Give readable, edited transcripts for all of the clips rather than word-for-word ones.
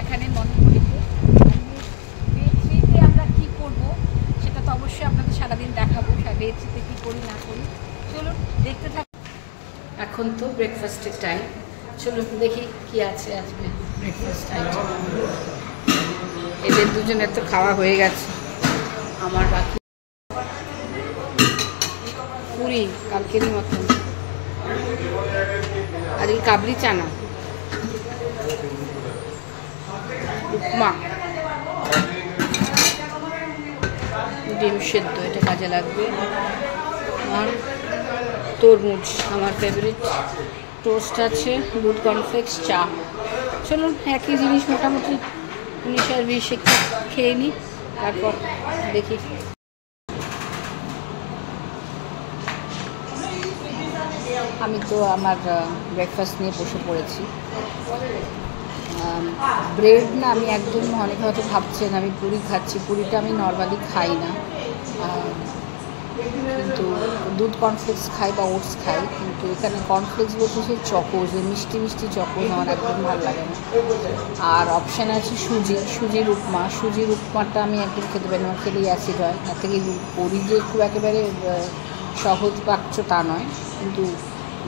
এখানে মনোমণিপুর ডে 3-তে আমরা কী করবো সেটা তো অবশ্যই আপনাদের সারাদিন দেখাবো। ডে 3-তে কী করি না করি চলুন দেখতে থাক। এখন তো ব্রেকফাস্টের টাইম, চলুন দেখি কি আছে আজকে ব্রেকফাস্ট টাইম। এদের দুজনের তো খাওয়া হয়ে গেছে, আমার বাকি পুরি কালকেরই মতন। আজকে কাবলি চানা, উপমা, ডিম সেদ্ধ, এটা কাজে লাগবে। আর তরমুজ আমার ফেভারিট, টোস্ট আছে, দুধ, কর্নফ্লেক্স, চা। চলুন একই জিনিস মোটামুটি 19 আর 20 একটু খেয়ে নিই, তারপর দেখি। আমি তো আমার ব্রেকফাস্ট নিয়ে বসে পড়েছি। ব্রেড না, আমি একদম অনেকে হয়তো ভাবছেন আমি পুরি খাচ্ছি, পুরিটা আমি নর্মালি খাই না, কিন্তু দুধ কর্নফ্লেক্স খাই বা ওটস খাই। কিন্তু এখানে কর্নফ্লেক্স বলতে সেই চকোজ, মিষ্টি মিষ্টি চকোজ আমার একদম ভালো লাগে না। আর অপশান আছে সুজির উপমা। সুজির উপমাটা আমি একদম খেতে পারি না, খেলেই অ্যাসিড হয়। তার থেকে পুরি যে খুব একেবারে সহজ পাচ্ছ তা নয়, কিন্তু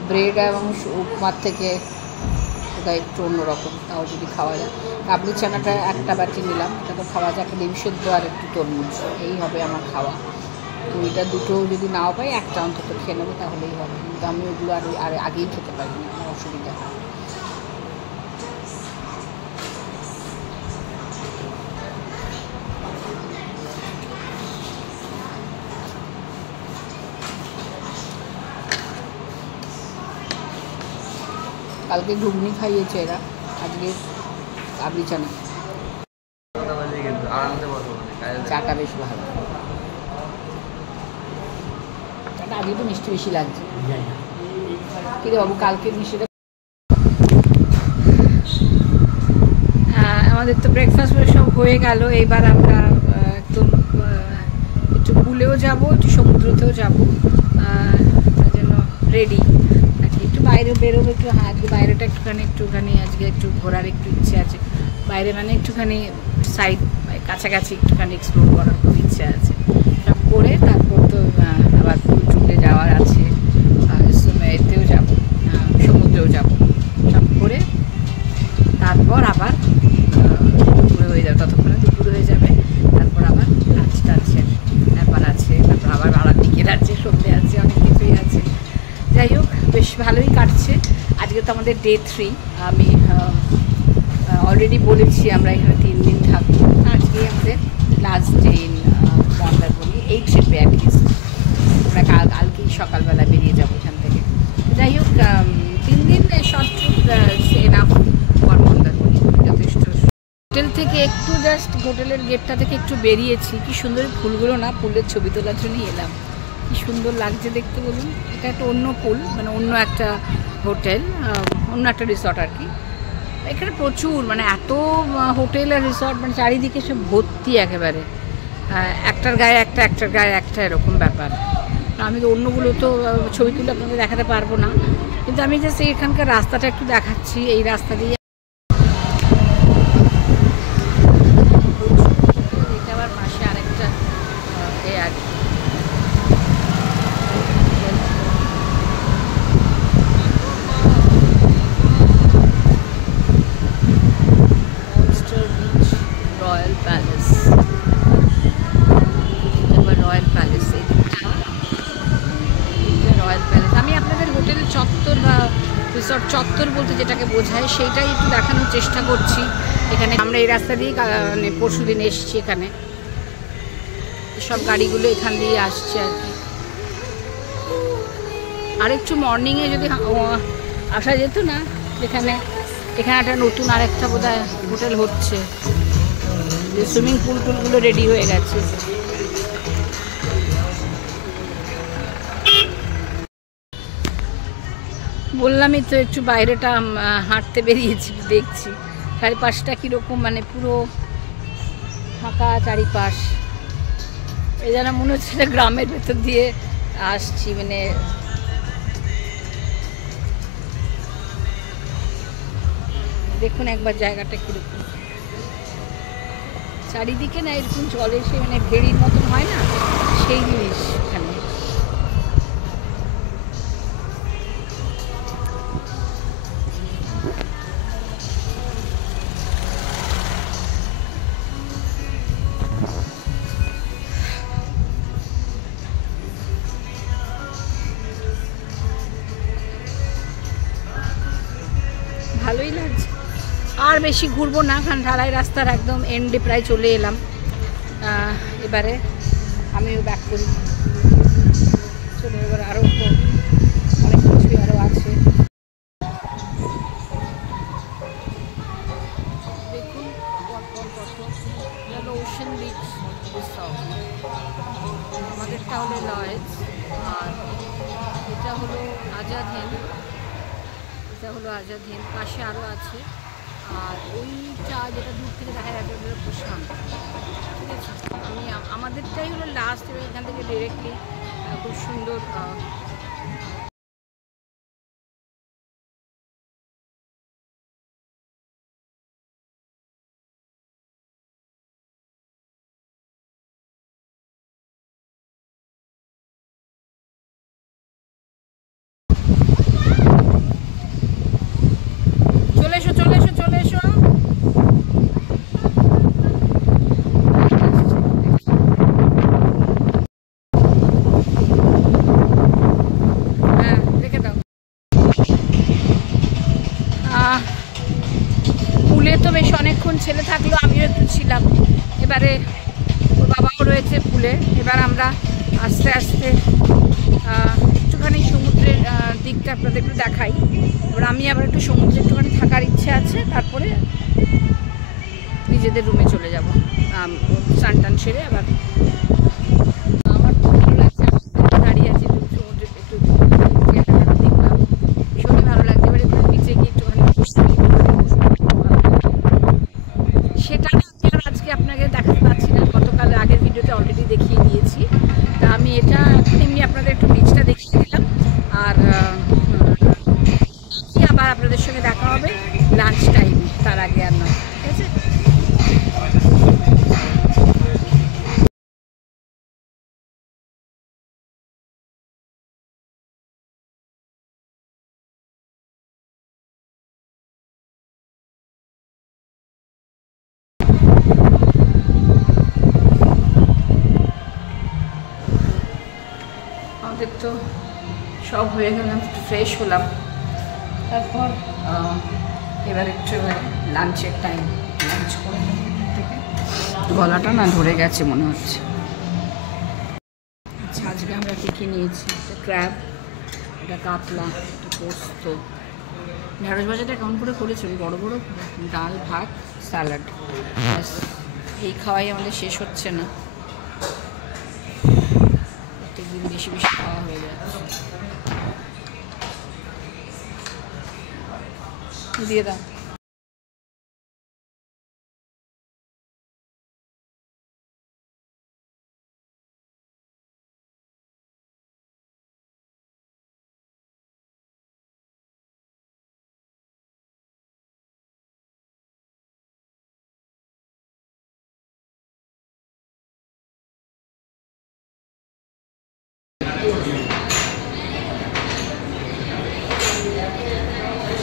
ব্রেড এবং উপমার থেকে ওটা একটু অন্যরকম, তাও যদি খাওয়া যায়। কাবলি চানাটা একটা বাটি নিলাম, এটা তো খাওয়া যায়। একটা ডিম সেদ্ধ আর একটু তরমুজ, এই হবে আমার খাওয়া। পুরিটা দুটো যদি নাও পাই একটা অন্তত খেয়ে নেবো, তাহলেই হবে। কিন্তু আমি ওগুলো আর আগেই খেতে পারি না, আমার অসুবিধা হয়। কালকে ঘুগনি খাইয়েছে এরা, আজকে কাবলি চানা। চাটা বেশ ভালো, চাটা আজকে তো মিষ্টি বেশি লাগছে। কি রে বাবু, কালকে মিষ্টিটা। আমাদের তো ব্রেকফাস্ট সব হয়ে গেল। এইবার আমরা একদম একটু পুলেও যাব, একটু সমুদ্রতেও যাবো, তার জন্য রেডি আজকে। একটু বাইরে বেরোবো, একটু আজকে বাইরেটা একটুখানি আজকে একটু ঘোরার একটু ইচ্ছে আছে। বাইরে মানে একটুখানি সাইড কাছাকাছি একটুখানি এক্সপ্লোর করার খুব ইচ্ছে আছে। সব করে তারপর তো আবার পুলে যাওয়ার আছে, এতেও যাবো, সমুদ্রেও যাবো। সব করে তারপর আবার দুপুরে হয়ে যাবে, ততক্ষণে দুপুর হয়ে যাবে। তারপর আবার লাঞ্চ টাঞ্চের ব্যাপার আছে, তারপর আবার বিকেল আছে, সন্ধ্যে আছে, অনেক কিছুই আছে। যাই হোক, বেশ ভালোই কাটছে। আজকে তো আমাদের ডে 3। আমি অলরেডি বলেছি আমরা এখানে 3 দিন থাকবো। আজকে আমাদের লাস্ট ডে ইন মন্দারমণি, এই ট্রিপে অ্যাটলিস্ট। আমরা কালকেই সকালবেলা বেরিয়ে যাবো এখান থেকে। যাই হোক, 3 দিন short trip enough for Mandarmani, যথেষ্ট। হোটেল থেকে একটু জাস্ট হোটেলের গেটটা থেকে একটু বেরিয়েছি, কি সুন্দর ফুলগুলো না, ফুলের ছবি তোলার জন্যই এলাম। কি সুন্দর লাগছে দেখতে বলুন। এটা একটা অন্য পুল, মানে অন্য একটা হোটেল, অন্য একটা রিসর্ট আর কি। এখানে প্রচুর, মানে এত হোটেল আর রিসর্ট, মানে চারিদিকে সব ভর্তি একেবারে, একটার গায়ে একটা এরকম ব্যাপার। আমি তো অন্যগুলো তো ছবি তুলে আপনাদের দেখাতে পারবো না, কিন্তু আমি জাস্ট এখানকার রাস্তাটা একটু দেখাচ্ছি। এই রাস্তা দিয়ে এটা আবার পাশে আরেকটা এ আর কি, royal palace. Royal palace, royal palace. আমি আপনাদের হোটেলের চত্বর বা রিসর্ট চত্বর বলতে যেটাকে বোঝায় সেইটাই একটু দেখানোর চেষ্টা করছি। এখানে আমরা এই রাস্তা দিয়ে মানে পরশু দিন এসেছি, এখানে সব গাড়িগুলো এখান দিয়ে আসছে আর কি। আর একটু মর্নিংয়ে যদি আসা যেত না, এখানে একটা নতুন আরেকটা বোধহয় হোটেল হচ্ছে, যে সুইমিং পুলগুলো রেডি হয়ে গেছে। বললামই তো একটু বাইরেটা হাঁটতে বেরিয়েছি, দেখছি চারিপাশটা কীরকম, মানে পুরো ফাঁকা চারিপাশ। এই যেন মনে হচ্ছে গ্রামের ভেতর দিয়ে আসছি, মানে দেখুন একবার জায়গাটা কীরকম, চারিদিকে না এরকম জল এসে মানে ভেড়ির মতন হয় না, সেই জিনিস এখানে। ভালোই লাগছে। আর বেশি ঘুরবো না, কারণ ঢালাই রাস্তার একদম এন্ডে প্রায় চলে এলাম। এবারে আমিও ব্যাক করি। চলো এবার আরও অনেক কিছুই আরও আছে। দেখুন ওশান বিচ আমাদেরটা হলো লয়েজ, আর এটা হলো আজাদ হিন্দ, এটা হলো আজাদ হিন্দ, পাশে আরও আছে। আর ওইটা যেটা দূর থেকে দেখা যাচ্ছে ওটা হলো প্রশান্ত। ঠিক আছে, আমি আমাদেরটাই হলো লাস্ট, এবং এখান থেকে ডিরেক্টলি খুব সুন্দর চলে এসো চলে এসো চলে এসো। হ্যাঁ রেখে দাও। পুলে তো বেশ অনেকক্ষণ ছেলে থাকলো, আমিও একটু ছিলাম। এবারে ওর বাবাও রয়েছে পুলে। এবার আমরা আস্তে আস্তে একটুখানি সমুদ্রের দিকটা আপনাদের একটু দেখাই। এবার আমি আবার একটু সমুদ্রে একটুখানি থাকার ইচ্ছে আছে, তারপরে নিজেদের রুমে চলে যাব স্নান টান সেরে। আবার আমার খুব ভালো লাগছে, দাঁড়িয়ে আছি একটু সমুদ্রে, একটু দেখলাম, ভীষণই ভালো লাগছে। এবার একটু নিচে গিয়ে একটুখানি সেটা আর আজকে আপনাকে দেখাতে পারছি না, গতকাল আগের ভিডিওতে অলরেডি দেখিয়ে দিয়েছি। তা আমি এটা এমনি আপনাদের একটু বিচটা দেখিয়ে দিলাম। আর আবার আপনাদের সঙ্গে দেখা হবে লাঞ্চ টাইমে, তার আগে আর নয়। ঠিক আছে, আমাদের তো সব হয়ে গেলাম, একটু ফ্রেশ হলাম, তারপর এবার একটু লাঞ্চের টাইম, লাঞ্চ করে গলাটা না ধরে গেছে মনে হচ্ছে। আচ্ছা, আজকে আমরা কী কী নিয়েছি, একটা ক্র্যাব, এটা কাতলা, একটা পোস্ত, ঢেঁড়স ভাজাটা কেমন করে করেছি, বড় বড় ডাল ভাত স্যালাড, এই খাওয়াই আমাদের শেষ হচ্ছে না, প্রত্যেকদিন বেশি বেশি খাওয়া হয়ে যাচ্ছে। দিয়ে দাও।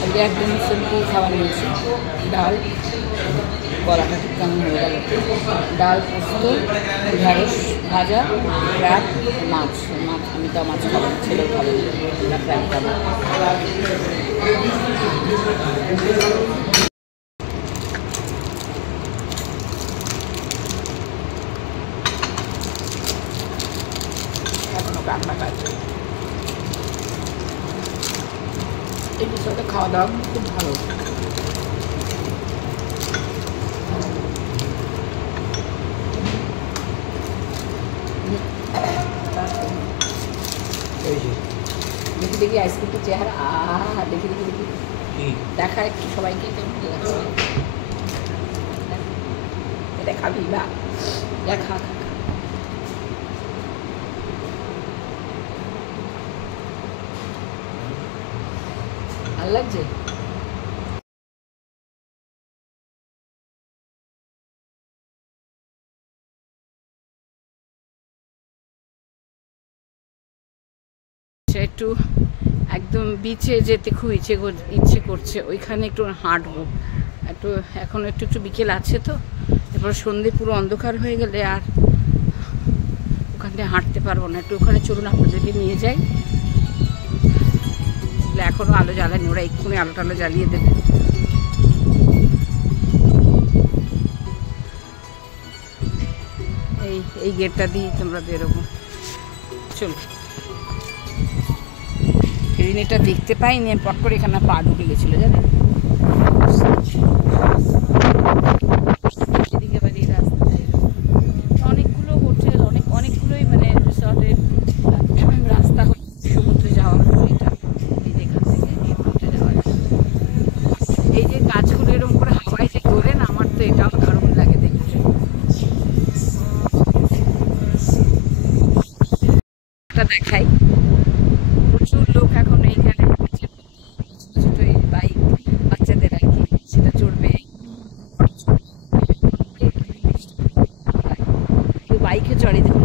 আজকে একদম সিম্পল খাবার নিয়েছি, ডাল, গলাটা ঠিক কেমন হয়ে গেল, ডাল, পোস্ত, ঢেঁড়স ভাজা, ক্র্যাব, মাছ। মাছ আমি তো মাছ খাবো না, ছেলেও খাবো না, ক্র্যাব খাবো। এখনো রান্না কাজ, এই বিষয়টা খাওয়া দাওয়া খুব ভালো। দেখি দেখি আইসক্রিমটা চেহারা, দেখি দেখি দেখি দেখা একটু সবাইকে, এটা খাবি বা খা, ভালো লাগছে। হচ্ছে একটু একদম বিচে যেতে খুব ইচ্ছে করছে, ওইখানে একটু হাঁটবো একটু। এখন একটু বিকেল আছে তো, এরপর সন্ধে পুরো অন্ধকার হয়ে গেলে আর ওখানে হাঁটতে পারবো না। একটু ওখানে চলুন আপনাদেরকে নিয়ে যাই। এখনো আলো জ্বালানি, ওরা এক্ষুনি আলো টালো জ্বালিয়ে দেবে। এই গেটটা দিয়ে তোমরা বেরোবো, চলো। সেদিন এটা দেখতে পাইনি, পট করে এখানে পা ঢুকে গেছিলো জানেন। এদিকে বাড়ির রাস্তা, অনেকগুলো হোটেল, অনেকগুলোই মানে রিসর্টের রাস্তা সমুদ্রে যাওয়ার। এটা এখান থেকে এই যাওয়া যায়। এই যে গাছগুলো এরকম করে হাওয়ায় যে তোলেন, আমার তো এটাও দারুণ লাগে দেখতে। দেখাই, প্রচুর লোক এখন এইখানে ছোট বাইক বাচ্চাদের আর কি, সেটা চড়বে। কেউ বাইকে চড়ে, দেখুন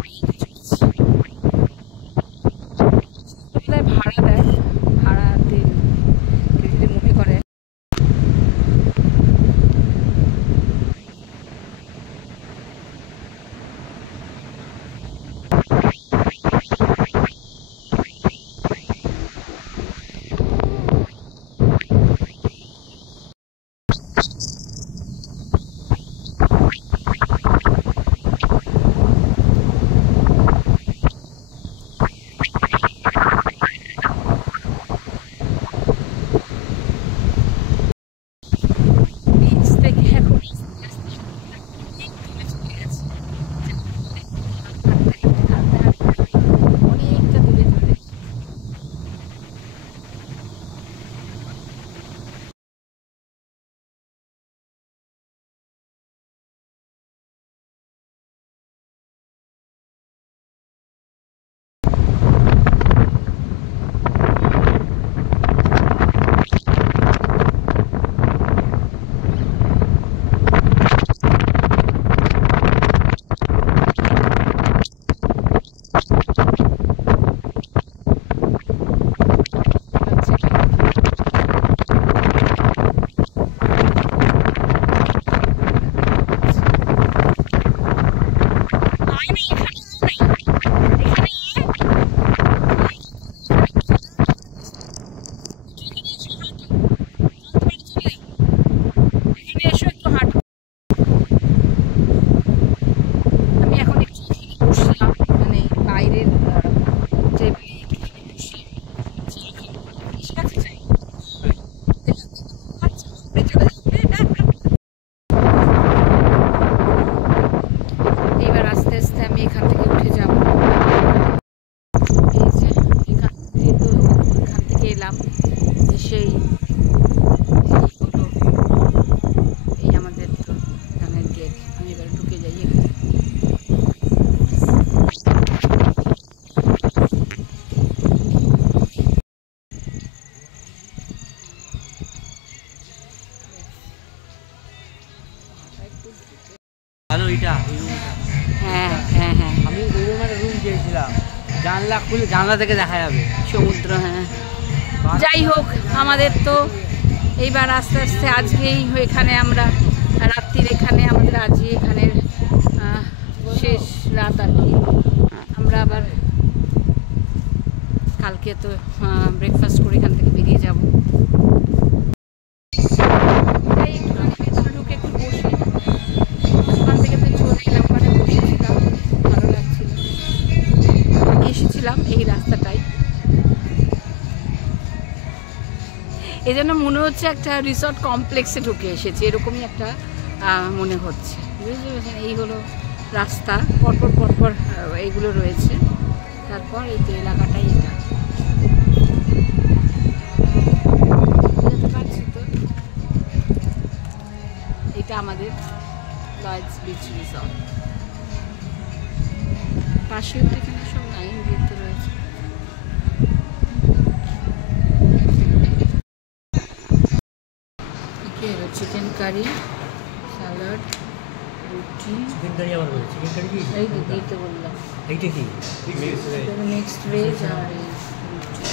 ভাড়া দেয়, ভাড়াতে যদি মনে করে। হ্যাঁ হ্যাঁ হ্যাঁ, আমি ওই রুমের রুম চেয়েছিলাম, জানলা খুলে জানলা থেকে দেখা যাবে সমুদ্র। হ্যাঁ, যাই হোক, আমাদের তো এইবার আস্তে আস্তে আজকেই এখানে আমরা রাত্রির, এখানে আমাদের আজই এখানে শেষ রাত আর কি। আমরা আবার কালকে তো ব্রেকফাস্ট করে এখান থেকে বেরিয়ে যাব। একটুখানি ভেতরে ঢুকে একটু বসে, ওখান থেকে তো চলে এলাম, ওখানে বসেছিলাম, ভালো লাগছিল। এসেছিলাম এই রাস্তাটাই, এই জন্য মনে হচ্ছে একটা রিসর্ট কমপ্লেক্সে ঢুকে এসেছি, এরকমই একটা মনে হচ্ছে। বুঝতে পেরেছেন? এই হলো রাস্তা, পরপর পরপর এইগুলো রয়েছে, তারপর এই তো এলাকাটাই এটা। বুঝতে পারছি তো, এটা আমাদের লয়েডস বিচ রিসর্ট। পাশেও তো এখানে সব লাইন দিয়ে তো রয়েছে। চিকেন কারি, স্যালাড, রুটি। চিকেন কারি আবার বলে, চিকেন কারি কি? এই তো বললাম। এইটা কি? মিক্সড ভেজ আর রুটি।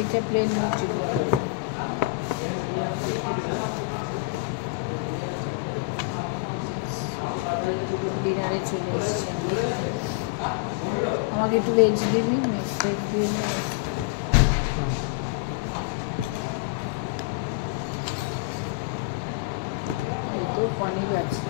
এটা প্লেন চিলি। ডিনারে চলে এসছে। আমাকে একটু ভেজ দিবি, ভেজ দিয়ে এই তো পনির আছে।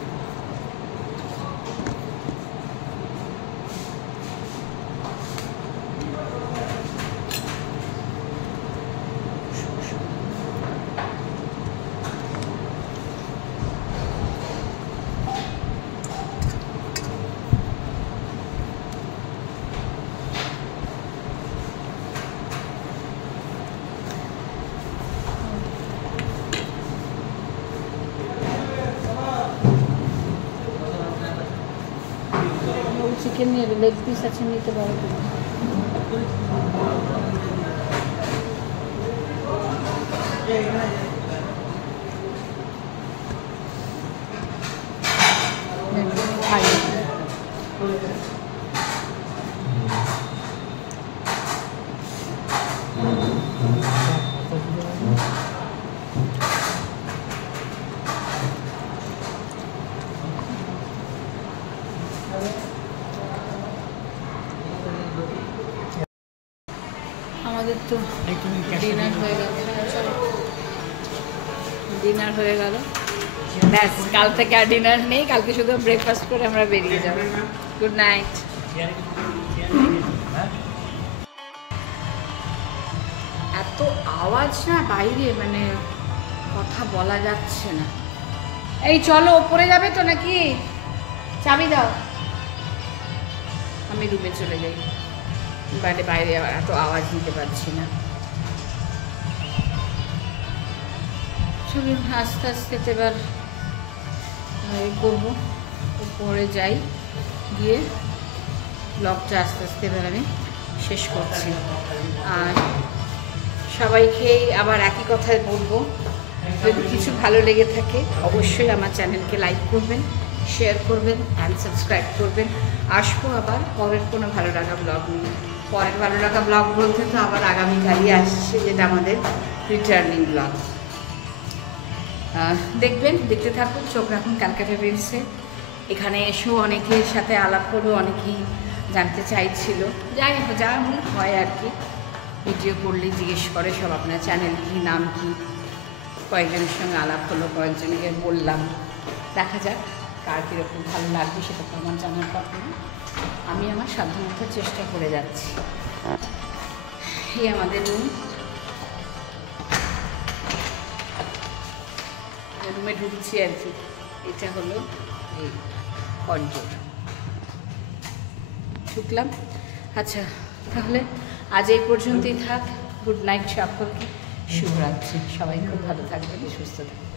চিকেন নিয়ে লেগ পিস আছে, নিতে পারো তুমি। খাই আমাদের তো ডিনার হয়ে গেল। ডিনার হয়ে গেল, ব্যাস। কাল থেকে আর ডিনার নেই, কালকে শুধু ব্রেকফাস্ট করে আমরা বেরিয়ে যাব। Good night. এত আওয়াজ না বাইরে, মানে কথা বলা যাচ্ছে না। এই চলো, ওপরে যাবে তো নাকি? চাবি দাও। আমি রুমে চলে যাই, বাইরে আবার এত আওয়াজ নিতে পারছি না। চলুন আস্তে আস্তে এবার করবো, উপরে যাই, গিয়ে ব্লগটা আস্তে আস্তে এবার আমি শেষ করছি। আর সবাইকেই আবার একই কথায় বলবো, যদি কিছু ভালো লেগে থাকে অবশ্যই আমার চ্যানেলকে লাইক করবেন, শেয়ার করবেন অ্যান্ড সাবস্ক্রাইব করবেন। আসবো আবার পরের কোনো ভালো লাগা ব্লগ নিয়ে। পরের ভালো লাগা ব্লগ বলতে তো আবার আগামীকালই আসছে, যেটা আমাদের রিটার্নিং ব্লগ। দেখবেন, দেখতে থাকুন, চোখ রাখুন ক্যালকাটা রিলসে। এখানে এসেও অনেকের সাথে আলাপ হলো, অনেকেই জানতে চাইছিল, যাই হোক যা হয় আর কি। ভিডিও করলে জিজ্ঞেস করে সব আপনার চ্যানেল কী, নাম কী। কয়েকজনের সঙ্গে আলাপ হলো, কয়েকজনকে বললাম। দেখা যাক কার কীরকম ভালো লাগবে, সেটা তো আমার জানার কথা না। আমি আমার সাধ্যমতো চেষ্টা করে যাচ্ছি। এই আমাদের রুম, রুমে ঢুকছি আর কি। এটা হলো এই কন্ট্রোল, ঢুকলাম। আচ্ছা তাহলে আজ এই পর্যন্তই থাক। গুড নাইট সকলকে, শুভরাত্রি। সবাই খুব ভালো থাকবেন, সুস্থ থাকবেন।